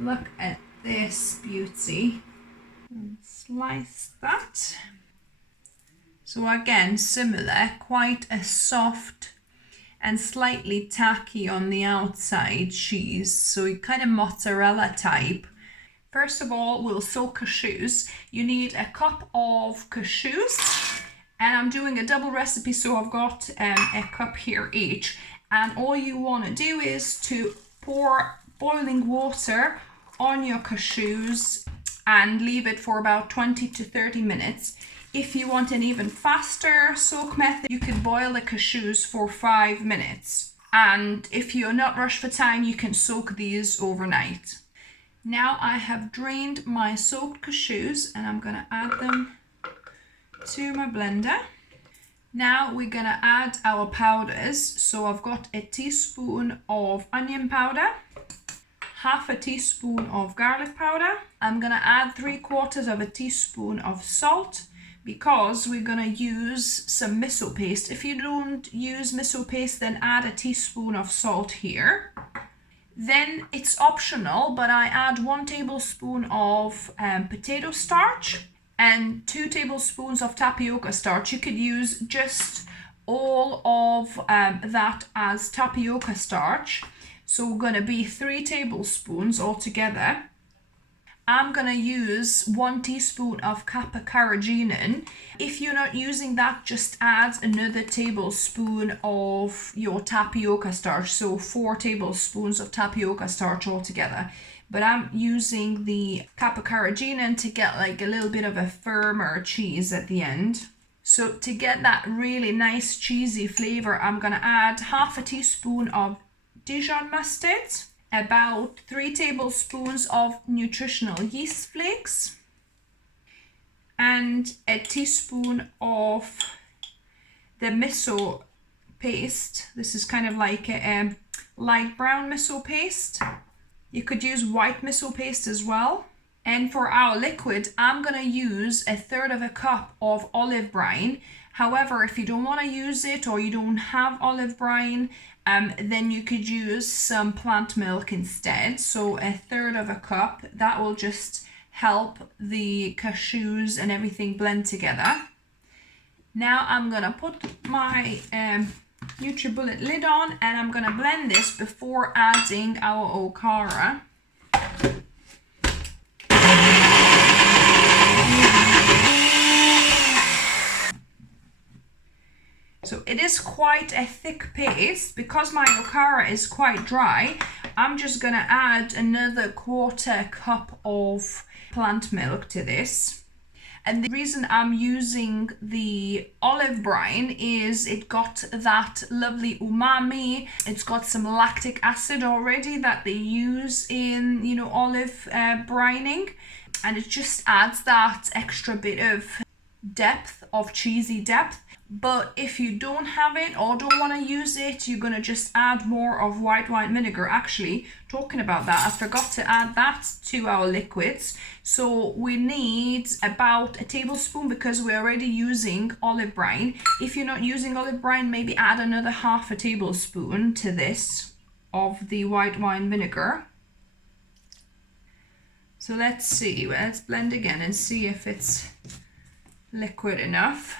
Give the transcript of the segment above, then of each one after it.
Look at this beauty. And slice that. So again, similar, quite a soft and slightly tacky on the outside cheese, so kind of mozzarella type. First of all, we'll soak cashews. You need a cup of cashews, and I'm doing a double recipe, so I've got a cup here each. And all you want to do is to pour boiling water on your cashews and leave it for about 20 to 30 minutes. If you want an even faster soak method, you can boil the cashews for 5 minutes. And if you're not rushed for time, you can soak these overnight. Now I have drained my soaked cashews and I'm gonna add them to my blender. Now we're gonna add our powders. So I've got a teaspoon of onion powder, half a teaspoon of garlic powder. I'm gonna add 3/4 of a teaspoon of salt, because we're gonna use some miso paste. If you don't use miso paste, then add a teaspoon of salt here. Then it's optional, but I add 1 tablespoon of potato starch and 2 tablespoons of tapioca starch. You could use just all of that as tapioca starch. So we're gonna be 3 tablespoons altogether. I'm gonna use 1 teaspoon of kappa carrageenan. If you're not using that, just add another tablespoon of your tapioca starch. So 4 tablespoons of tapioca starch altogether. But I'm using the kappa carrageenan to get like a little bit of a firmer cheese at the end. So to get that really nice cheesy flavor, I'm gonna add half a teaspoon of Dijon mustard, about 3 tablespoons of nutritional yeast flakes, and a teaspoon of the miso paste. This is kind of like a light brown miso paste. You could use white miso paste as well. And for our liquid, I'm gonna use 1/3 cup of olive brine. However, if you don't want to use it or you don't have olive brine, then you could use some plant milk instead. So 1/3 cup, that will just help the cashews and everything blend together. Now I'm gonna put my NutriBullet lid on and I'm gonna blend this before adding our Okara. So it is quite a thick paste. Because my Okara is quite dry, I'm just gonna add another 1/4 cup of plant milk to this. And the reason I'm using the olive brine is it got that lovely umami. It's got some lactic acid already that they use in, olive brining. And it just adds that extra bit of depth, of cheesy depth. But if you don't have it or don't want to use it, you're going to just add more of white wine vinegar. Actually, talking about that, I forgot to add that to our liquids. So we need about 1 tablespoon because we're already using olive brine. If you're not using olive brine, maybe add another 1/2 tablespoon to this of the white wine vinegar. So let's see, let's blend again and see if it's liquid enough.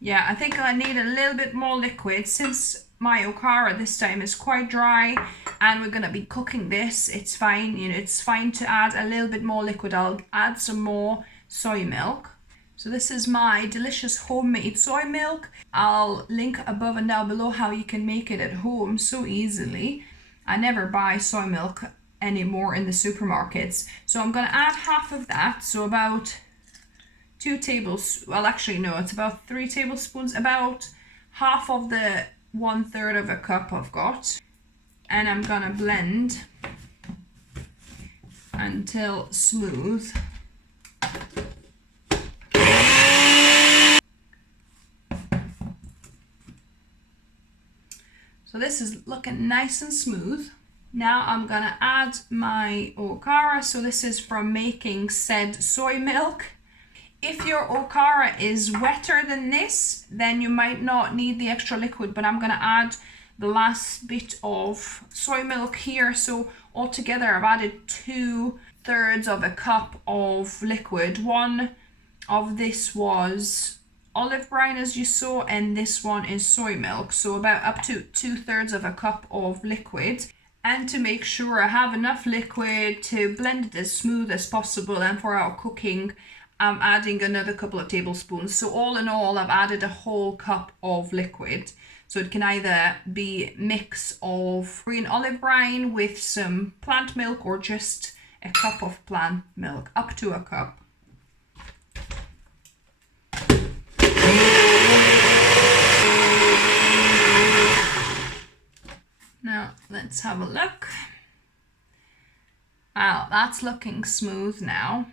Yeah, I think I need a little bit more liquid since my Okara this time is quite dry and we're gonna be cooking this. It's fine, it's fine to add a little bit more liquid. I'll add some more soy milk. So this is my delicious homemade soy milk. I'll link above and down below how you can make it at home so easily. I never buy soy milk anymore in the supermarkets. So I'm gonna add half of that, so about 2 tablespoons, well actually no, it's about 3 tablespoons, about half of the 1/3 cup I've got. And I'm gonna blend until smooth. So this is looking nice and smooth. Now I'm gonna add my Okara. So this is from making said soy milk. If your Okara is wetter than this, then you might not need the extra liquid, but I'm gonna add the last bit of soy milk here. So altogether I've added 2/3 of a cup of liquid. One of this was olive brine, as you saw, and this one is soy milk. So about up to 2/3 of a cup of liquid. And to make sure I have enough liquid to blend it as smooth as possible and for our cooking, I'm adding another couple of tablespoons. So all in all, I've added a whole cup of liquid. So it can either be a mix of green olive brine with some plant milk or just a cup of plant milk, up to a cup. Now let's have a look. Wow, that's looking smooth now.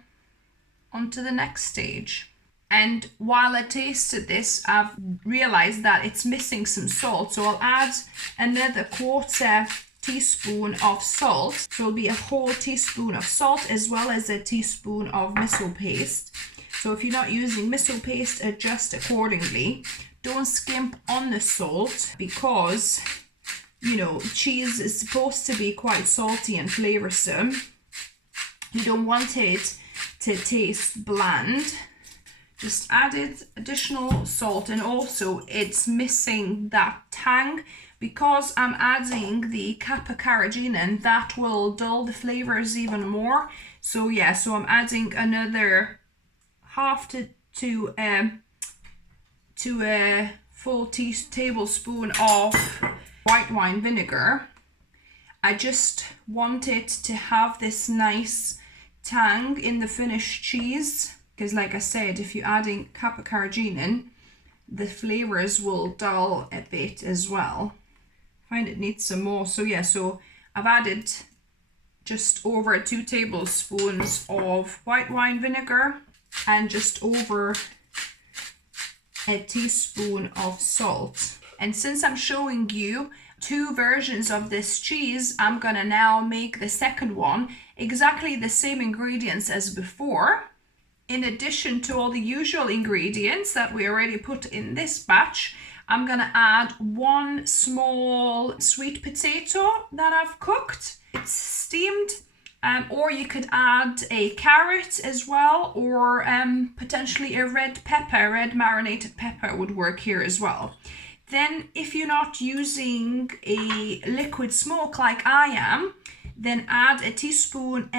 On to the next stage. And while I tasted this, I've realized that it's missing some salt. So I'll add another 1/4 teaspoon of salt. So it'll be a whole teaspoon of salt as well as a teaspoon of miso paste. So if you're not using miso paste, adjust accordingly. Don't skimp on the salt because, you know, cheese is supposed to be quite salty and flavoursome. You don't want it to taste bland. Just added additional salt, and also it's missing that tang because I'm adding the kappa carrageenan. That will dull the flavors even more. So yeah, so I'm adding another half to a full tablespoon of white wine vinegar. I just want it to have this nice tang in the finished cheese, because like I said, if you're adding kappa carrageenan, the flavors will dull a bit as well. I find it needs some more. So yeah, so I've added just over 2 tablespoons of white wine vinegar and just over a teaspoon of salt. And since I'm showing you 2 versions of this cheese, I'm gonna now make the second one exactly the same ingredients as before. In addition to all the usual ingredients that we already put in this batch, I'm gonna add 1 small sweet potato that I've cooked. It's steamed, or you could add a carrot as well, or potentially a red marinated pepper would work here as well. Then if you're not using a liquid smoke like I am, then add 1.5 teaspoons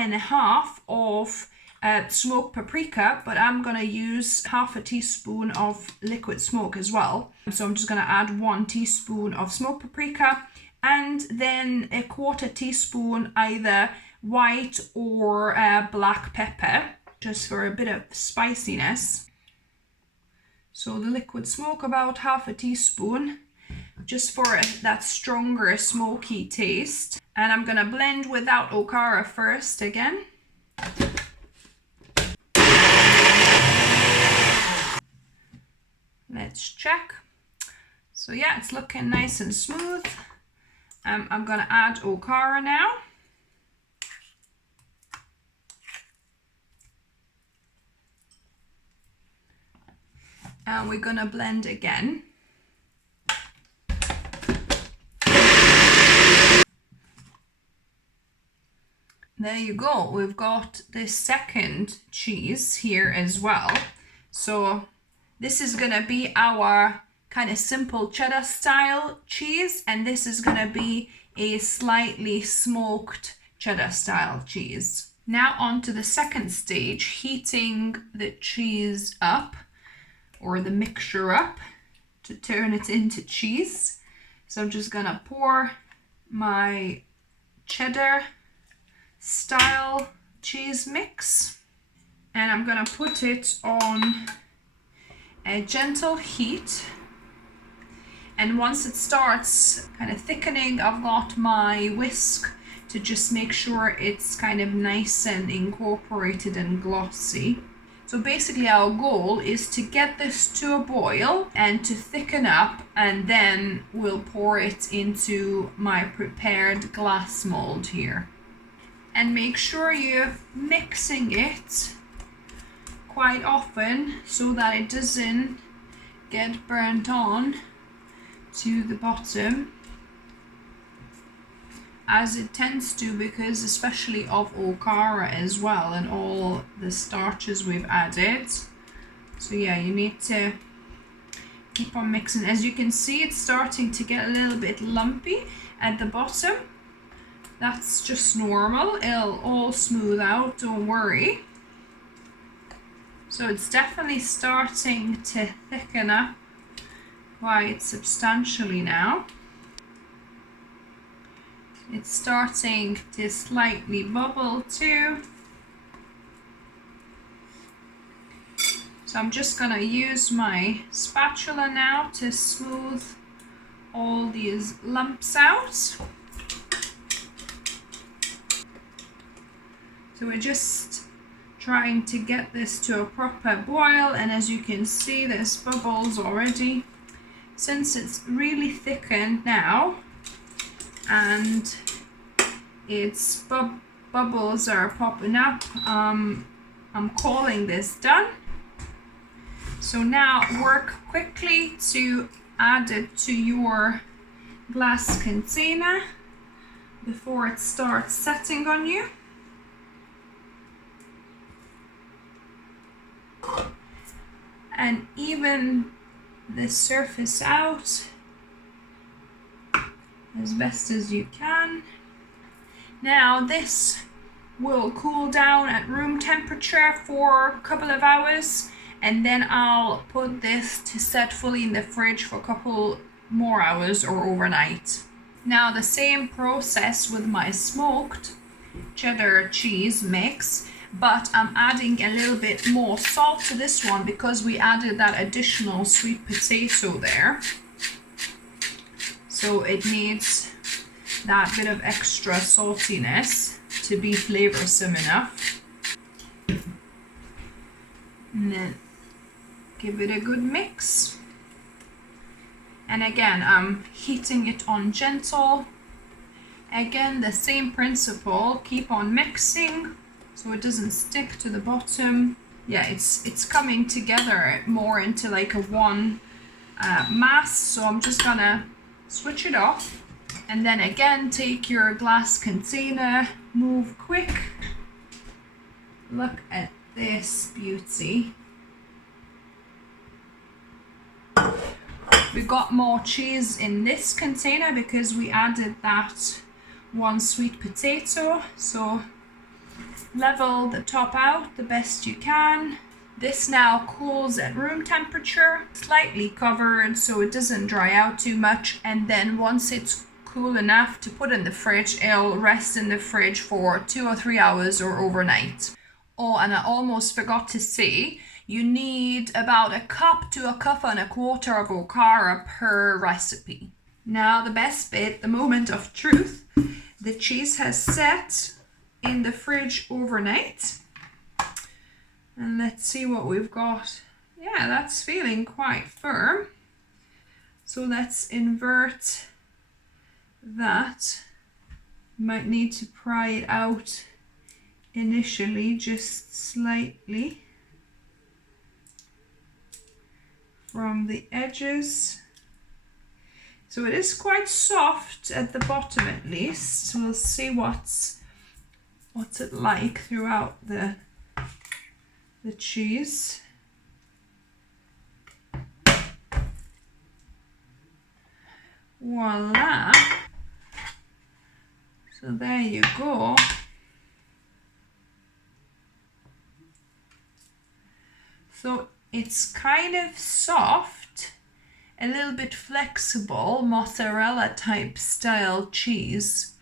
of smoked paprika, but I'm gonna use 1/2 teaspoon of liquid smoke as well. So I'm just gonna add 1 teaspoon of smoked paprika, and then 1/4 teaspoon either white or black pepper, just for a bit of spiciness. So the liquid smoke, about 1/2 teaspoon, just for that stronger smoky taste. And I'm gonna blend without Okara first again. Let's check. So yeah, it's looking nice and smooth. I'm gonna add Okara now. And we're gonna blend again. There you go. We've got this second cheese here as well. So this is gonna be our kind of simple cheddar style cheese, and this is gonna be a slightly smoked cheddar style cheese. Now on to the second stage, heating the cheese up, or the mixture up, to turn it into cheese. So I'm just gonna pour my cheddar style cheese mix, and I'm gonna put it on a gentle heat. And once it starts kind of thickening, I've got my whisk to just make sure it's kind of nice and incorporated and glossy. So basically our goal is to get this to a boil and to thicken up, and then we'll pour it into my prepared glass mold here. And make sure you're mixing it quite often so that it doesn't get burnt on to the bottom, as it tends to, because especially of Okara as well and all the starches we've added. So yeah, you need to keep on mixing. As you can see, it's starting to get a little bit lumpy at the bottom. That's just normal. It'll all smooth out, don't worry. So it's definitely starting to thicken up quite substantially now. It's starting to slightly bubble too. So I'm just gonna use my spatula now to smooth all these lumps out. So we're just trying to get this to a proper boil, and as you can see, there's bubbles already. Since it's really thickened now and its bubbles are popping up, I'm calling this done. So now work quickly to add it to your glass container before it starts setting on you. And even the surface out as best as you can. Now this will cool down at room temperature for a couple of hours, and then I'll put this to set fully in the fridge for a couple more hours or overnight. Now the same process with my smoked cheddar cheese mix, but I'm adding a little bit more salt to this one because we added that additional sweet potato there. So it needs that bit of extra saltiness to be flavorsome enough. And then give it a good mix. And again, I'm heating it on gentle. Again, the same principle, keep on mixing so it doesn't stick to the bottom. Yeah, it's coming together more into like a one mass. So I'm just gonna switch it off, and then again take your glass container, move quick. Look at this beauty. We got more cheese in this container because we added that one sweet potato. So level the top out the best you can. This now cools at room temperature, slightly covered so it doesn't dry out too much, and then once it's cool enough to put in the fridge, it'll rest in the fridge for 2 or 3 hours or overnight. Oh, and I almost forgot to say, you need about a cup to a cup and a quarter of Okara per recipe. Now the best bit, the moment of truth. The cheese has set in the fridge overnight. And let's see what we've got. Yeah, that's feeling quite firm. So let's invert that. Might need to pry it out initially, just slightly from the edges. So it is quite soft at the bottom at least. We'll see what's it like throughout the cheese. Voila. So there you go. So it's kind of soft, a little bit flexible, mozzarella type style cheese.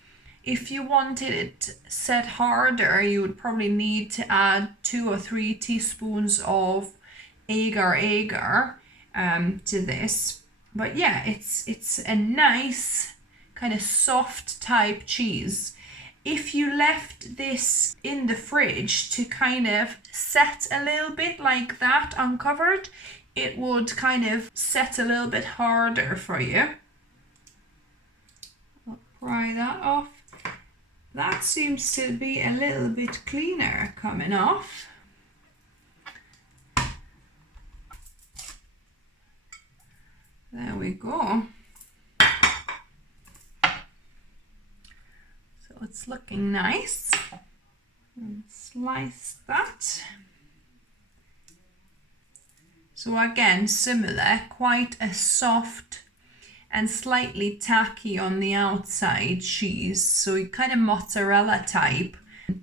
If you wanted it set harder, you would probably need to add 2 or 3 teaspoons of agar to this. But yeah, it's a nice kind of soft type cheese. If you left this in the fridge to kind of set a little bit like that uncovered, it would kind of set a little bit harder for you. I'll pry that off. That seems to be a little bit cleaner coming off. There we go. So it's looking nice. And slice that. So again, similar, quite a soft and slightly tacky on the outside cheese. So kind of mozzarella type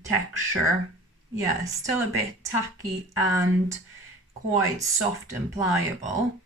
texture. Yeah, still a bit tacky and quite soft and pliable.